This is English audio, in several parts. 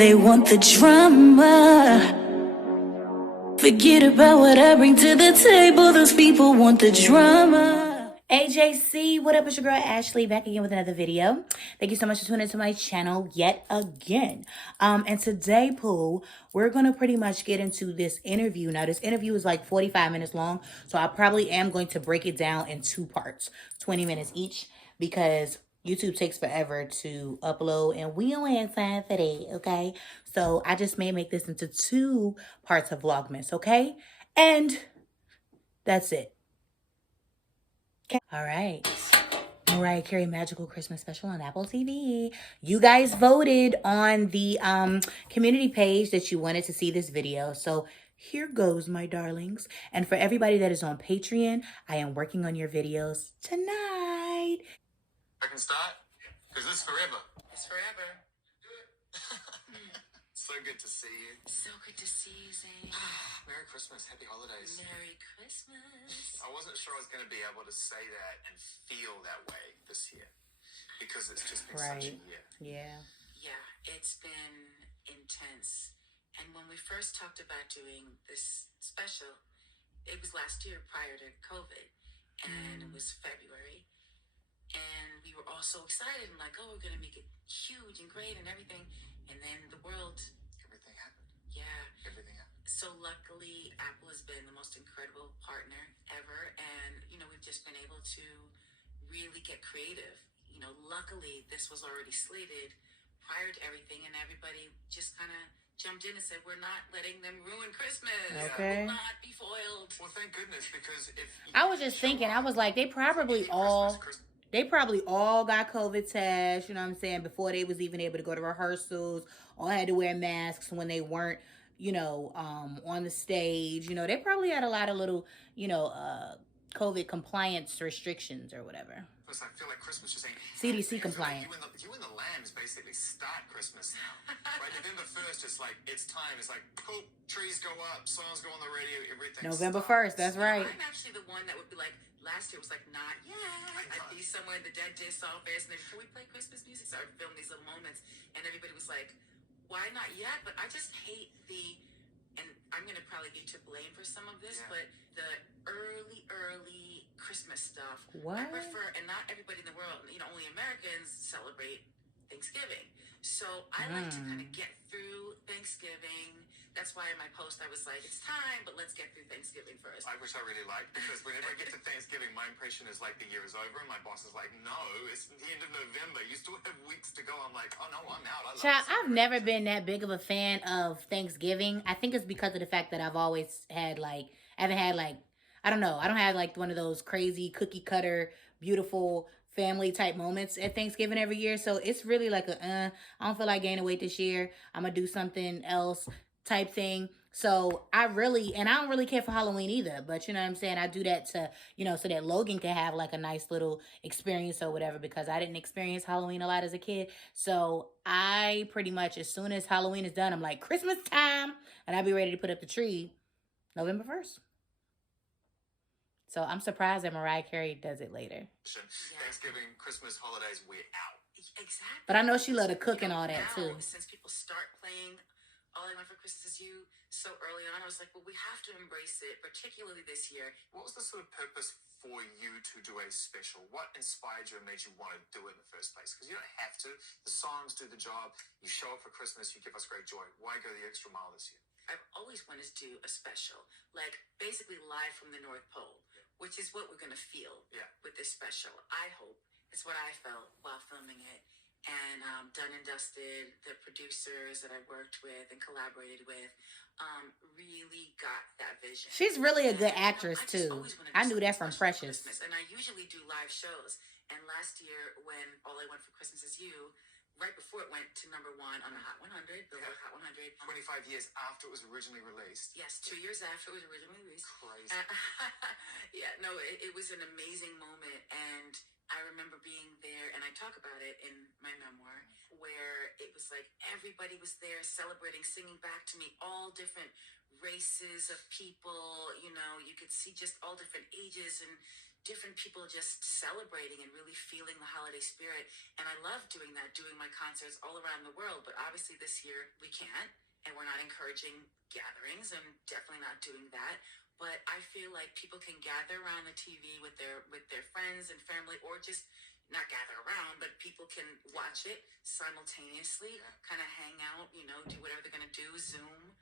They want the drama. Forget about what I bring to the table. Those people want the drama. AJC, what up? It's your girl Ashley back again with another video. Thank you so much for tuning into my channel yet again. And today, Pooh, we're gonna pretty much get into this interview. Now, this interview is like 45 minutes long, so I probably am going to break it down in two parts, 20 minutes each, because YouTube takes forever to upload and we only have time for that, okay? So I just may make this into two parts of Vlogmas, okay? And that's it. Okay. All right. Mariah Carey Magical Christmas Special on Apple TV. You guys voted on the community page that you wanted to see this video. So here goes, my darlings. And for everybody that is on Patreon, I am working on your videos tonight. I can start? Because this is forever. It's forever. So good to see you. So good to see you, Zane. Merry Christmas. Happy holidays. Merry Christmas. I wasn't sure I was going to be able to say that and feel that way this year. Because it's just been such a year. Yeah. Yeah, it's been intense. And when we first talked about doing this special, it was last year prior to COVID. And it was February. And we were all so excited and like, oh, we're going to make it huge and great and everything. And then the world... Everything happened. Yeah. Everything happened. So luckily, Apple has been the most incredible partner ever. And, you know, we've just been able to really get creative. You know, luckily, this was already slated prior to everything. And everybody just kind of jumped in and said, we're not letting them ruin Christmas. Okay. We'll not be foiled. Well, thank goodness, because if... I was just thinking, I was like, they probably all got COVID tests, you know what I'm saying, before they was even able to go to rehearsals, all had to wear masks when they weren't, you know, on the stage. You know, they probably had a lot of little, you know, COVID compliance restrictions or whatever. I feel like Christmas just ain't... CDC compliant. You and the lambs basically start Christmas now. Right? November 1st, it's like, it's time. It's like, poop, trees go up, songs go on the radio, everything. November 1st, that's right. I'm actually the one that would be like, last year was like, not yet. I'd be somewhere in the dead disc office, and then, can we play Christmas music? So I'd film these little moments, and everybody was like, why not yet? But I just hate the, and I'm going to probably be to blame for some of this, but the early Christmas stuff. What? I prefer, and not everybody in the world, you know, only Americans celebrate Thanksgiving. So I like to kind of get through Thanksgiving. That's why in my post I was like, it's time, but let's get through Thanksgiving first. Which I really like, because whenever I get to Thanksgiving, my impression is like the year is over, and my boss is like, no, it's the end of November. You still have weeks to go. I'm like, oh no, I'm out. Child, I've never been that big of a fan of Thanksgiving. I think it's because of the fact that I've always had like, I haven't had like, I don't know. I don't have like one of those crazy cookie cutter, beautiful family type moments at Thanksgiving every year. So it's really like I don't feel like gaining weight this year. I'm going to do something else type thing. So I don't really care for Halloween either. But you know what I'm saying? I do that to, you know, so that Logan can have like a nice little experience or whatever, because I didn't experience Halloween a lot as a kid. So I pretty much, as soon as Halloween is done, I'm like, Christmas time. And I'll be ready to put up the tree November 1st. So I'm surprised that Mariah Carey does it later. Thanksgiving, Christmas, holidays, we're out. Exactly. But I know she loved to cook and all that now, too. Since people start playing All I Want for Christmas Is You so early on, I was like, well, we have to embrace it, particularly this year. What was the sort of purpose for you to do a special? What inspired you and made you want to do it in the first place? Because you don't have to. The songs do the job. You show up for Christmas. You give us great joy. Why go the extra mile this year? I've always wanted to do a special, like basically live from the North Pole, which is what we're going to feel with this special. I hope. It's what I felt while filming it. And Done and Dusted, the producers that I worked with and collaborated with, really got that vision. She's really a good actress too. I knew that from Precious. And I usually do live shows. And last year, when All I Want for Christmas Is You, right before it went to #1 on the Hot 100, Billboard Hot 100. 25 years after it was originally released. Yes, 2 years after it was originally released. Crazy. Yeah, no, it was an amazing moment. And I remember being there, and I talk about it in my memoir, where it was like everybody was there celebrating, singing back to me, all different races of people. You know, you could see just all different ages and different people just celebrating and really feeling the holiday spirit. And I love doing that, doing my concerts all around the world. But obviously this year we can't, and we're not encouraging gatherings and definitely not doing that. But I feel like people can gather around the TV with their friends and family, or just not gather around, but people can watch it simultaneously, kind of hang out, you know, do whatever they're going to do, Zoom,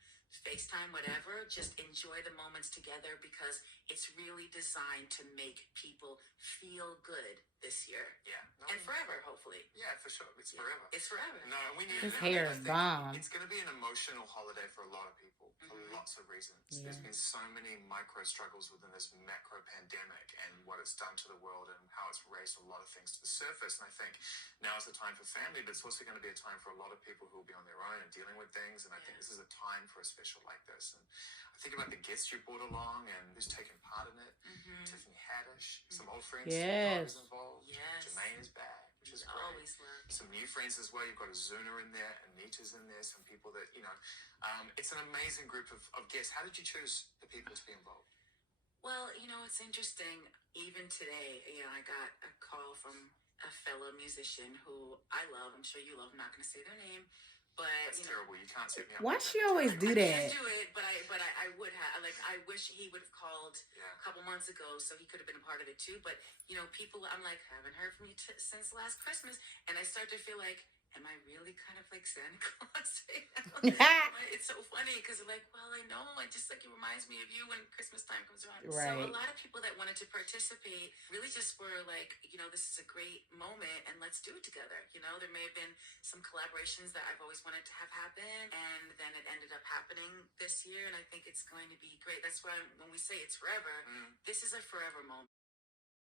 FaceTime, whatever. Just enjoy the moments together, because it's really designed to make people feel good this year. Yeah. No, and forever, hopefully. Yeah, for sure. It's forever. It's forever. No, we need His hair is bomb. It's going to be an emotional holiday for a lot of people, for lots of reasons. Yeah. There's been so many micro struggles within this macro pandemic and what it's done to the world and how it's raised a lot of things to the surface. And I think now is the time for family, but it's also going to be a time for a lot of people who will be on their own and dealing with things. And I think this is a time for a special like this. And I think about the guests you brought along and who's taken part in it. Tiffany Haddish, some old friends, yes, involved. Yes. JaNae is back, which is great. Always love. Some new friends as well. You've got a Zuna in there, Anita's in there, some people that, you know, it's an amazing group of guests. How did you choose the people to be involved? Well, you know, it's interesting. Even today, you know, I got a call from a fellow musician who I love. I'm sure you love. I'm not going to say their name. But that's terrible. You can't set me up. Why she always do that? I can't do it, but I would have. Like, I wish he would have called a couple months ago, so he could have been a part of it too. But you know, people, I'm like, haven't heard from you since last Christmas, and I start to feel like, am I really kind of like Santa Claus? It's so funny because I'm like, well, I know, I just like, it reminds me of you when Christmas time comes around. Right. So a lot of people that wanted to participate really just were like, you know, this is a great moment and let's do it together. You know, there may have been some collaborations that I've always wanted to have happen, and then it ended up happening this year, and I think it's going to be great. That's why when we say it's forever, this is a forever moment.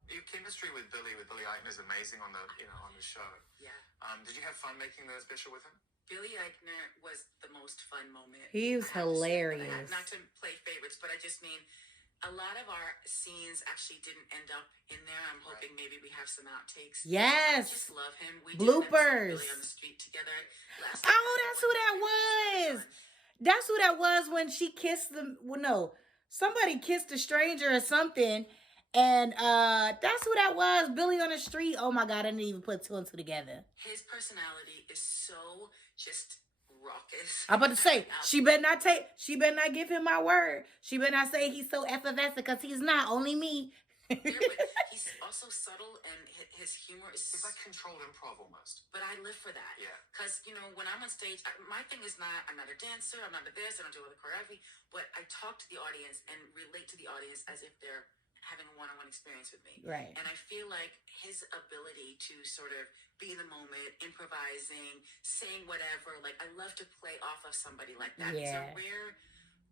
Your chemistry with Billy Eichner is amazing on the on the show. Yeah. Did you have fun making the special with him? Billy Eichner was the most fun moment. He's hilarious. Not to play favorites, but I just mean a lot of our scenes actually didn't end up in there. I'm hoping maybe we have some outtakes. Yes. I just love him. We bloopers. Billy on the street together. That's who that was. That's who that was when she kissed them. Well, no, somebody kissed a stranger or something. And that's who that was, Billy on the street. Oh my God, I didn't even put two and two together. His personality is so just raucous. I'm about to say, she better not give him my word. She better not say he's so effervescent, because he's not, only me. Yeah, but he's also subtle, and his humor is... It's like controlled improv almost. But I live for that. Yeah. Because, you know, when I'm on stage, my thing is not, I'm not a dancer, I'm not a this, I don't do all the choreography, but I talk to the audience and relate to the audience as if they're having a one-on-one experience with me. Right. And I feel like his ability to sort of be in the moment, improvising, saying whatever, like, I love to play off of somebody like that. Yeah. He's a rare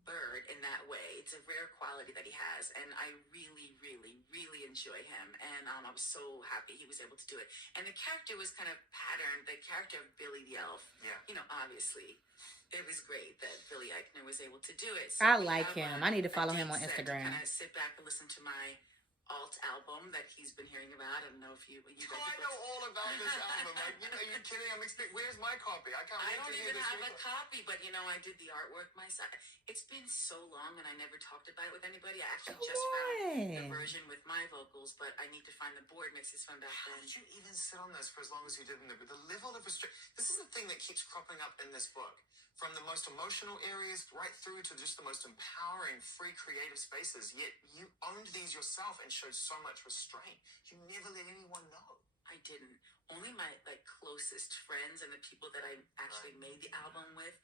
bird in that way. It's a rare quality that he has, and I really, really, really enjoy him. And I was so happy he was able to do it. And the character was kind of patterned. The character of Billy the Elf, you know, obviously, it was great that Billy Eichner was able to do it. So I like him. I need to follow him on Instagram. Kind of sit back and listen to my alt album that he's been hearing about. I don't know if you I know all about this album. Like, you know, you're kidding. Where's my copy? I don't even have a copy, but you know, I did the artwork myself. It's been so long, and I never talked about it with anybody. I actually just found the version with my vocals, but I need to find the board mixes from back then. How did you even sit on this for as long as you did in the level of this is the thing that keeps cropping up in this book. From the most emotional areas right through to just the most empowering, free, creative spaces. Yet you owned these yourself and showed so much restraint. You never let anyone know. I didn't. Only my closest friends and the people that I actually made the album with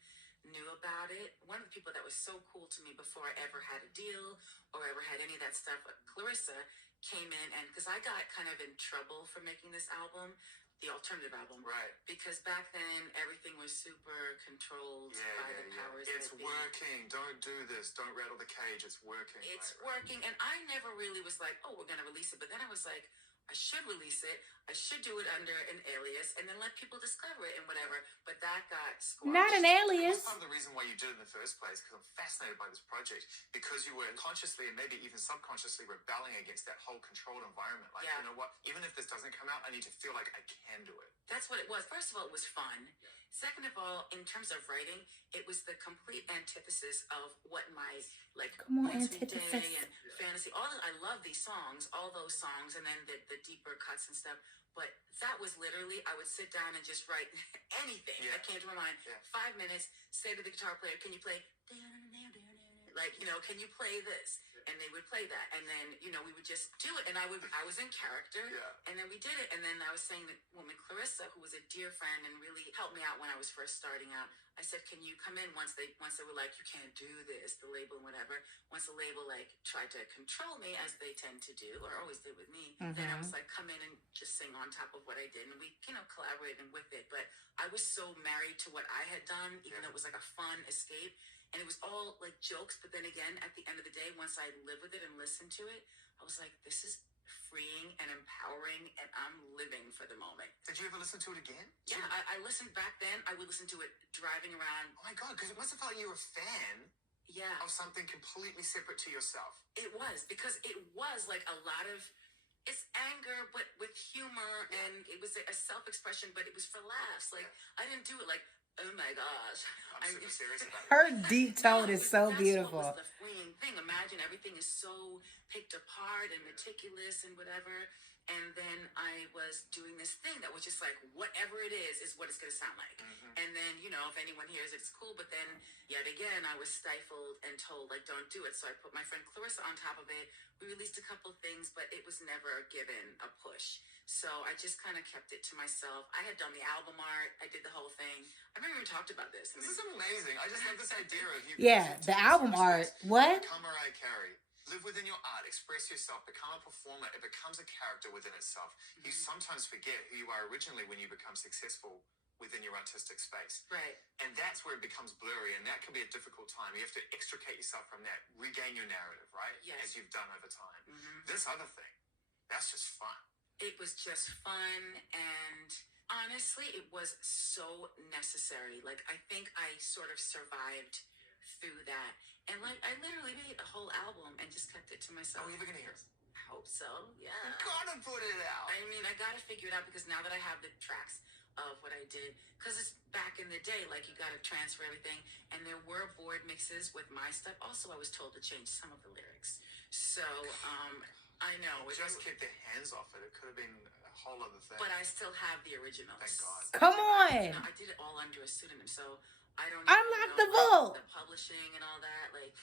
knew about it. One of the people that was so cool to me before I ever had a deal or ever had any of that stuff, Clarissa, came in, and because I got kind of in trouble for making this album, the alternative album, right? Because back then everything was super controlled by the powers. It's working. Don't do this. Don't rattle the cage. It's working. It's working, and I never really was like, oh, we're gonna release it. But then I was like, I should release it. I should do it under an alias and then let people discover it and whatever. But that got squashed. Not an alias. That's part of the reason why you did it in the first place, because I'm fascinated by this project, because you were consciously and maybe even subconsciously rebelling against that whole controlled environment. Like, you know what? Even if this doesn't come out, I need to feel like I can do it. That's what it was. First of all, it was fun. Second of all, in terms of writing, it was the complete antithesis of what my antithesis and fantasy. I love these songs, all those songs, and then the deeper cuts and stuff. But that was literally, I would sit down and just write anything that came to my mind. 5 minutes, say to the guitar player, "Can you play?" Like, you know, "Can you play this?" And they would play that, and then, you know, we would just do it, and I was in character, and then we did it, and then I was saying that woman Clarissa, who was a dear friend and really helped me out when I was first starting out, I said, "Can you come in?" Once they were like, "You can't do this," the label and whatever. Once the label like tried to control me, as they tend to do, or always did with me, then I was like, "Come in and just sing on top of what I did," and we, you know, collaborated with it. But I was so married to what I had done, even though it was like a fun escape. And it was all like jokes, but then again, at the end of the day, once I lived with it and listened to it, I was like, this is freeing and empowering, and I'm living for the moment. Did you ever listen to it again? Yeah, I listened back then. I would listen to it driving around. Oh my God, because it must have felt like you were a fan of something completely separate to yourself. It was, because it was like a lot of, it's anger, but with humor, and it was a self-expression, but it was for laughs. Like, I didn't do it like, oh my gosh. I'm super serious about it. Her deep tone is so beautiful. That's what was the freeing thing. Imagine everything is so picked apart and meticulous and whatever. And then I was doing this thing that was just like, whatever it is what it's going to sound like. And then, you know, if anyone hears it, it's cool. But then, yet again, I was stifled and told, like, don't do it. So I put my friend Clarissa on top of it. We released a couple things, but it was never given a push. So I just kind of kept it to myself. I had done the album art. I did the whole thing. I've never even talked about this. This is amazing. I just love this idea of you. Yeah, the album art. What? Become Mariah Carey. Live within your art. Express yourself. Become a performer. It becomes a character within itself. You sometimes forget who you are originally when you become successful within your artistic space. Right. And that's where it becomes blurry, and that can be a difficult time. You have to extricate yourself from that, regain your narrative, right? Yes. As you've done over time. This other thing, that's just fun. It was just fun, and honestly, it was so necessary. Like, I think I sort of survived through that. And like, I literally made a whole album and just kept it to myself. Oh, you're gonna hear it? I hope so, yeah. You gotta put it out. I mean, I gotta figure it out, because now that I have the tracks of what I did, because it's back in the day, like, you gotta transfer everything, and there were board mixes with my stuff. Also, I was told to change some of the lyrics. So, I know. Just keep their hands off it. It could have been a whole other thing. But I still have the originals. Thank God. Come on. You know, I did it all under a pseudonym, so I don't Unlock the know vault. the publishing and all that. Like,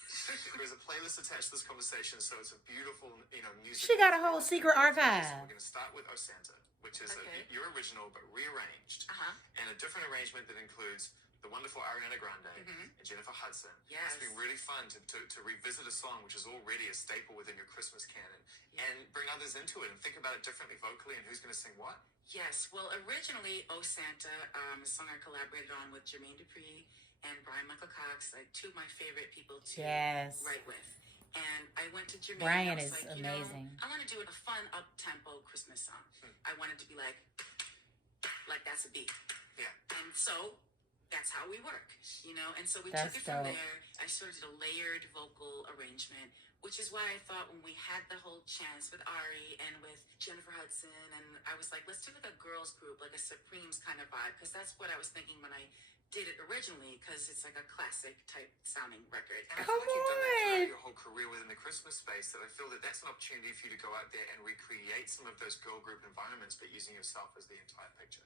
there's a playlist attached to this conversation, so it's a beautiful, you know, music. She got a whole secret archive. We're going to start with "Oh Santa," which is your original but rearranged, and a different arrangement that includes the wonderful Ariana Grande and Jennifer Hudson. Yes. It's been really fun to revisit a song which is already a staple within your Christmas canon and bring others into it and think about it differently vocally and who's going to sing what. Yes. Well, originally, "Oh Santa," a song I collaborated on with Jermaine Dupri and Brian Michael Cox, like two of my favorite people to write with. And I went to Jermaine. Brian and I was is like, amazing. You know, I want to do a fun up-tempo Christmas song. I want it to be like that's a beat. Yeah. And so that's how we work, you know? And so we That's took it from dope. there. I sort of did a layered vocal arrangement, which is why I thought when we had the whole chance with Ari and with Jennifer Hudson, and I was like, let's do like a girls group, like a Supremes kind of vibe, because that's what I was thinking when I did it originally, because it's like a classic type sounding record. And I feel like you've done that throughout your whole career within the Christmas space, that I feel that that's an opportunity for you to go out there and recreate some of those girl group environments, but using yourself as the entire picture.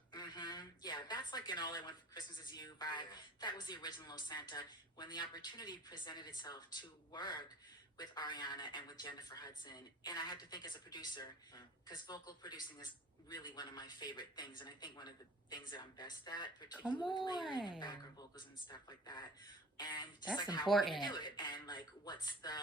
Yeah, that's like an All I Want for Christmas Is You vibe. That was the original Santa. When the opportunity presented itself to work with Ariana and with Jennifer Hudson, and I had to think as a producer, because vocal producing is really one of my favorite things, and I think one of the things that I'm best at, particularly with layering and background vocals and stuff like that. And just That's like important. how we do it, and like what's the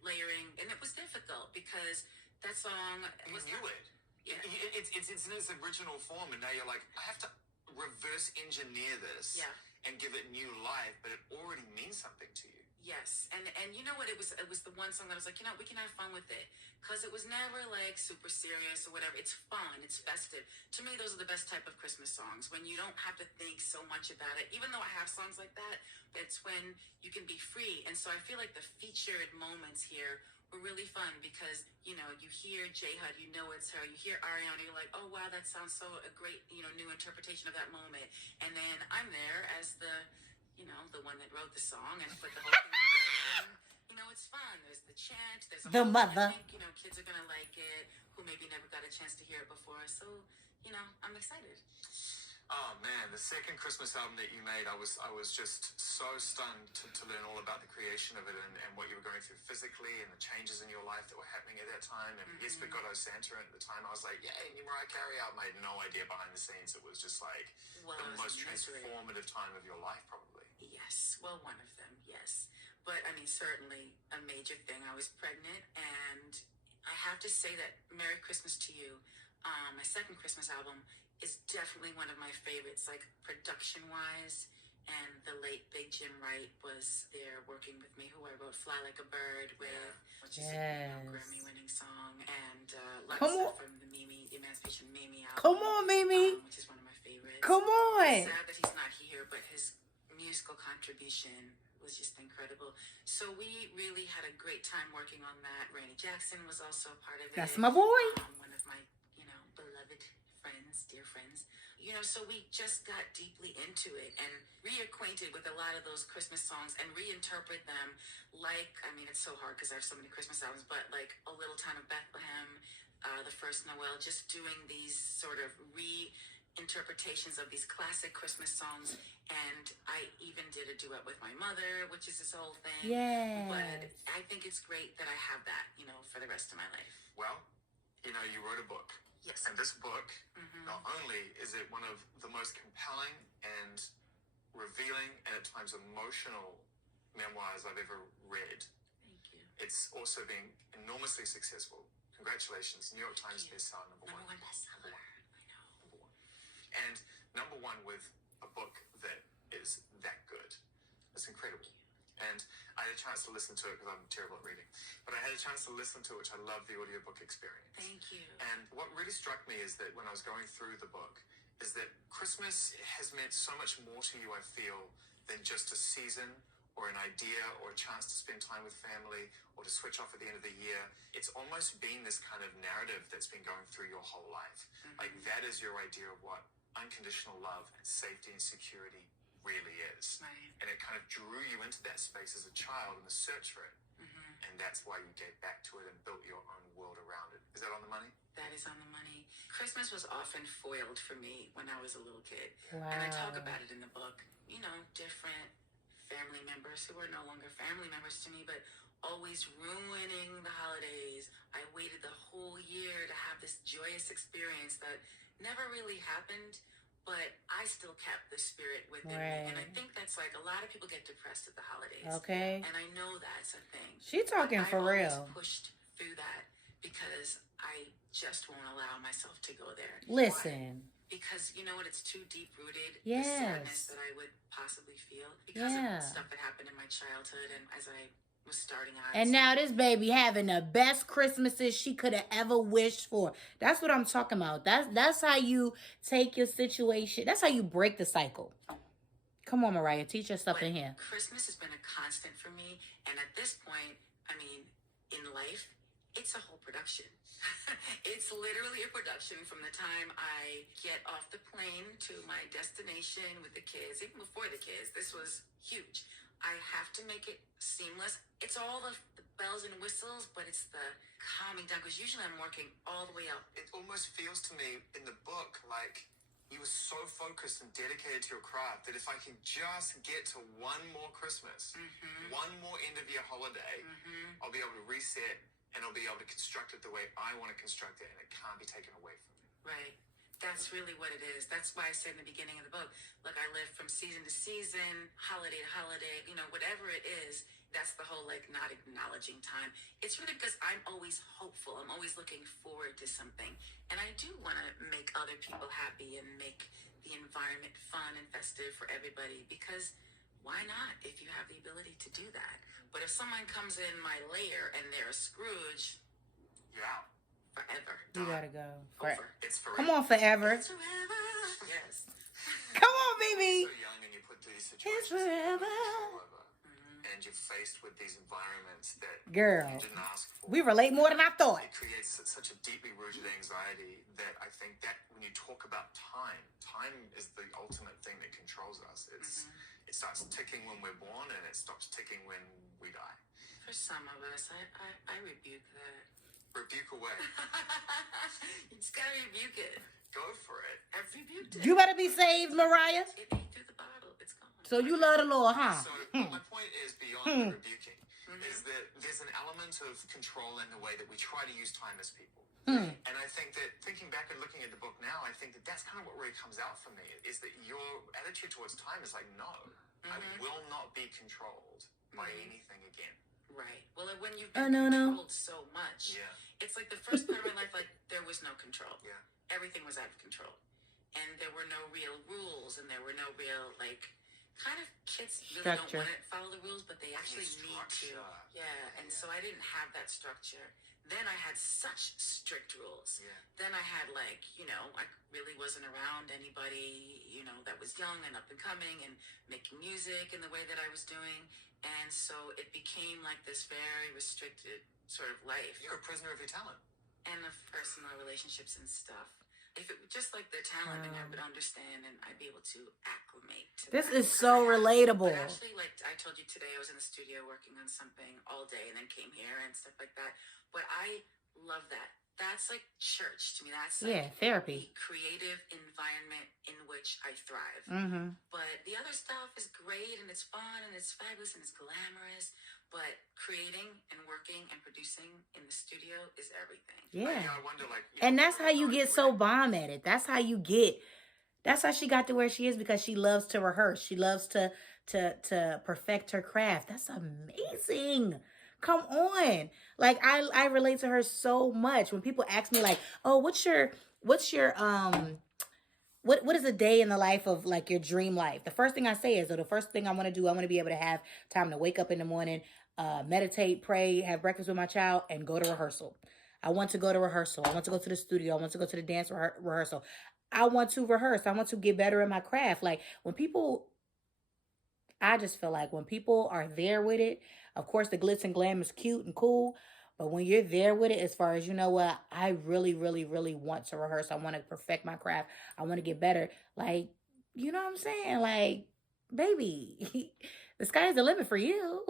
layering, and it was difficult because that song was you knew it. Yeah. It's in its original form, and now you're like, I have to reverse engineer this and give it new life, but it already means something to you. Yes, and you know what? It was the one song that I was like, you know, we can have fun with it, because it was never like super serious or whatever. It's fun, it's festive. To me, those are the best type of Christmas songs, when you don't have to think so much about it. Even though I have songs like that, it's when you can be free. And so I feel like the featured moments here were really fun, because you know, you hear J Hud, you know it's her. You hear Ariana, you're like, oh wow, that sounds so a great, you know, new interpretation of that moment. And then I'm there as the, you know, the one that wrote the song and put the whole thing together. And, you know, it's fun. There's the chant. There's a The whole, mother. I think, you know, kids are going to like it who maybe never got a chance to hear it before. So, you know, I'm excited. Oh man, the second Christmas album that you made, I was just so stunned to learn all about the creation of it and what you were going through physically and the changes in your life that were happening at that time. And yes, but God, Santa, and at the time I was like, yay, new Mariah Carey album. I had no idea behind the scenes. It was just like the most transformative time of your life, probably. Yes, well, one of them, yes. But I mean, certainly a major thing. I was pregnant, and I have to say that Merry Christmas to You, my second Christmas album, is definitely one of my favorites, like production-wise. And the late Big Jim Wright was there working with me, who I wrote Fly Like a Bird with, which is a Grammy-winning song, and lots from the Emancipation Mimi album. Come on, Mimi. Which is one of my favorites. Come on. It's sad that he's not here, but his musical contribution was just incredible. So we really had a great time working on that. Randy Jackson was also a part of it. That's my boy. One of my, you know, beloved friends, dear friends. You know, so we just got deeply into it and reacquainted with a lot of those Christmas songs and reinterpret them. Like, I mean, it's so hard because I have so many Christmas albums, but like A Little Town of Bethlehem, The First Noel, just doing these sort of interpretations of these classic Christmas songs. And I even did a duet with my mother, which is this whole thing. Yeah. But I think it's great that I have that, you know, for the rest of my life. Well, you know, you wrote a book. Yes. And this book, not only is it one of the most compelling and revealing and at times emotional memoirs I've ever read. Thank you. It's also been enormously successful. Congratulations. New York Times bestseller, number one. Number one bestseller. I know. Number one. And number one with a book that is that good. It's incredible. And I had a chance to listen to it because I'm terrible at reading. But I had a chance to listen to it, which I love the audiobook experience. Thank you. And what really struck me is that when I was going through the book, is that Christmas has meant so much more to you, I feel, than just a season or an idea or a chance to spend time with family or to switch off at the end of the year. It's almost been this kind of narrative that's been going through your whole life. Like that is your idea of what unconditional love and safety and security really is. Right. And it kind of drew you into that space as a child in the search for it. And that's why you gave back to it and built your own world around it. Is that on the money? That is on the money. Christmas was often foiled for me when I was a little kid. Wow. And I talk about it in the book. You know, different family members who are no longer family members to me, but always ruining the holidays. I waited the whole year to have this joyous experience that never really happened. But I still kept the spirit within me. And I think that's like a lot of people get depressed at the holidays. Okay. And I know that's a thing. She talking for real. I always pushed through that because I just won't allow myself to go there. Listen. Why? Because you know what? It's too deep rooted. Yes. The sadness that I would possibly feel because of stuff that happened in my childhood and as I was starting out. And now this baby having the best Christmases she could have ever wished for. That's what I'm talking about. That's how you take your situation. That's how you break the cycle. Come on, Mariah, teach us something here. Christmas has been a constant for me. And at this point, I mean, in life, it's a whole production. It's literally a production from the time I get off the plane to my destination with the kids. Even before the kids, this was huge. I have to make it seamless. It's all the bells and whistles, but it's the calming down. Because usually I'm working all the way up. It almost feels to me in the book like you were so focused and dedicated to your craft that if I can just get to one more Christmas, one more end of year holiday, I'll be able to reset and I'll be able to construct it the way I want to construct it, and it can't be taken away from me. Right. That's really what it is. That's why I said in the beginning of the book, look, I live from season to season, holiday to holiday, you know, whatever it is. That's the whole, like, not acknowledging time. It's really because I'm always hopeful. I'm always looking forward to something. And I do want to make other people happy and make the environment fun and festive for everybody because why not if you have the ability to do that? But if someone comes in my lair and they're a Scrooge, you're out. Forever. You gotta go. Over. It's forever. Come on, forever. It's forever. Yes. Come on, baby. So young and you put through these situations. It's forever. And you're faced with these environments that Girl, you didn't ask for. we relate more than I thought. It creates such a deeply rooted anxiety that I think that when you talk about time is the ultimate thing that controls us. It starts ticking when we're born and it stops ticking when we die. For some of us, I rebuke that. Rebuke away. You just gotta rebuke it. Go for it. I've rebuked it. You better be saved, Mariah. It ate through the bottle. It's gone. So you love the Lord, huh? So my point is beyond the rebuking is that there's an element of control in the way that we try to use time as people. And I think that thinking back and looking at the book now, I think that that's kind of what really comes out for me is that your attitude towards time is like, no, I will not be controlled by anything again. Right. Well, when you've been controlled so much, it's like the first part of my life, like there was no control. Yeah. Everything was out of control. And there were no real rules and there were no real, like, kind of kids really don't want to follow the rules, but they actually need to. Yeah. And so I didn't have that structure. Then I had such strict rules. Yeah. Then I had like, I really wasn't around anybody, that was young and up and coming and making music in the way that I was doing. And so it became like this very restricted sort of life. You're a prisoner of your talent. And of personal relationships and stuff. If it were just like the talent, then I would understand and I'd be able to acclimate to This that. is so relatable. But actually, like I told you today, I was in the studio working on something all day and then came here and stuff like that. But I love that. That's like church to me. That's like therapy. the creative environment in which I thrive. But the other stuff is great and it's fun and it's fabulous and it's glamorous. But creating and working and producing in the studio is everything. Yeah. I wonder, like, And that's how you get so bomb at it. That's how she got to where she is because she loves to rehearse. She loves to perfect her craft. That's amazing. Come on. Like I relate to her so much. When people ask me like, "Oh, what's your what is a day in the life of like your dream life?" The first thing I say is, the first thing I want to do, I want to be able to have time to wake up in the morning, meditate, pray, have breakfast with my child, and go to rehearsal. I want to go to rehearsal. I want to go to the studio. I want to go to the dance rehearsal. I want to rehearse. I want to get better in my craft. Like I just feel like when people are there with it, of course the glitz and glam is cute and cool, but when you're there with it, as far as, you know what, I really, really, really want to rehearse. I want to perfect my craft. I want to get better. Like, you know what I'm saying? Like, baby, the sky's the limit for you.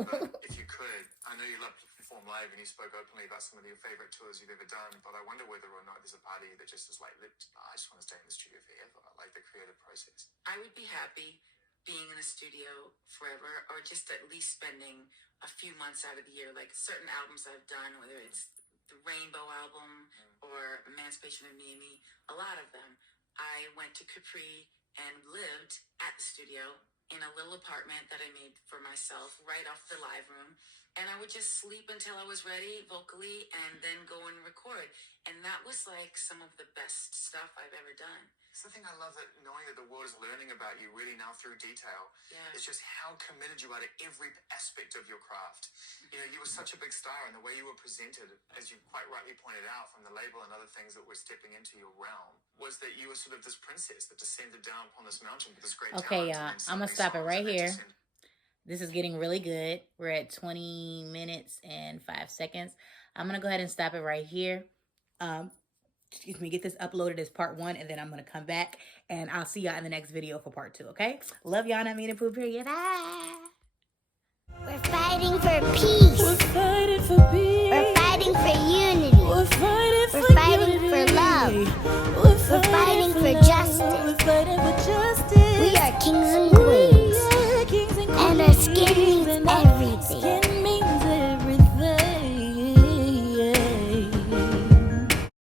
If you could, I know you love to perform live and you spoke openly about some of your favorite tours you've ever done, but I wonder whether or not there's a party that just is like, I just want to stay in the studio forever, like the creative process. I would be happy being in the studio forever, or just at least spending a few months out of the year, like certain albums I've done, whether it's the Rainbow album or Emancipation of Me and Me, a lot of them, I went to Capri and lived at the studio in a little apartment that I made for myself right off the live room. And I would just sleep until I was ready vocally and then go and record. And that was like some of the best stuff I've ever done. It's the thing I love, that knowing that the world is learning about you really now through detail. Yeah. It's just how committed you are to every aspect of your craft. You know, you were such a big star, and the way you were presented, as you quite rightly pointed out from the label and other things that were stepping into your realm, was that you were sort of this princess that descended down upon this mountain with this great talent. Okay, y'all, I'm gonna stop it right here. This is getting really good. We're at 20 minutes and 5 seconds. I'm gonna go ahead and stop it right here. Excuse me, get this uploaded as part 1, and then I'm going to come back, and I'll see y'all in the next video for part 2, okay? Love y'all, not mean and poo, period. Bye. We're fighting for peace. We're fighting for peace. We're fighting for unity. We're fighting for love. We're fighting for justice. We're fighting for justice. We are kings